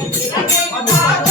I'm